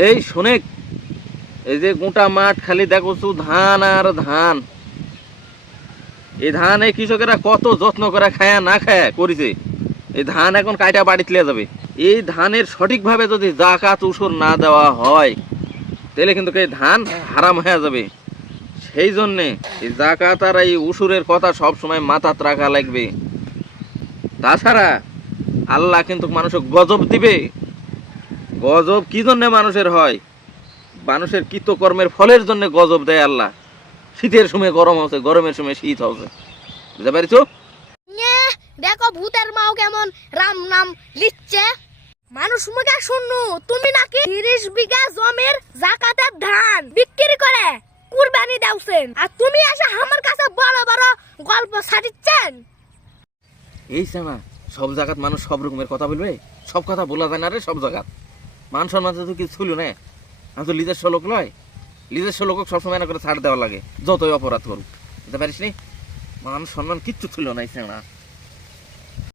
এই শোনে, এই যে গোটা মাঠ খালি দেখো ধান আর ধান। এই ধান এই কৃষকেরা কত যত্ন করে খায়া না খায়া করেছে। এই ধান এখন কাইটা বাড়ি তুলে যাবে। এই ধানের সঠিকভাবে যদি জাকাত উসুর না দেওয়া হয় তাহলে কিন্তু এই ধান হারাম হয়ে যাবে। সেই জন্যে এই জাকাত আর এই উসুরের কথা সব সময় মাথাত রাখা লাগবে। তাছাড়া আল্লাহ কিন্তু মানুষকে গজব দিবে। গজব কি জন্য মানুষের হয়? মানুষের কৃতকর্মের ফলের জন্য গজব দেয় আল্লাহ। শীতের সময় গরম হচ্ছে, গরমের সময় শীত হচ্ছে, বুঝতে পারছো? দেখো ভূতের মাও কেমন রাম নাম লিখছে। মানুষ মুখে শুনু তুমি নাকি 30 বিঘা জমির জাকাতের ধান বিক্রি করে কুরবানি দাওছেন, আর তুমি এসে আমার কাছে বড় বড় গল্প ছাড়িচ্ছেন। এই সামা, সব জায়গাত মানুষ সব রকমের কথা বলবে, সব কথা বলা যায় না রে। সব জায়গাত মান সম্মান তো কিছু ছিল না। আমি তো নিজস্ব লোক নয়, নিজস্ব লোক সবসময় না করে ছাড় দেওয়া লাগে, যতই অপরাধ করুক, বুঝতে পারিস নি? মান সম্মান কিচ্ছু ছিল না এই সামা।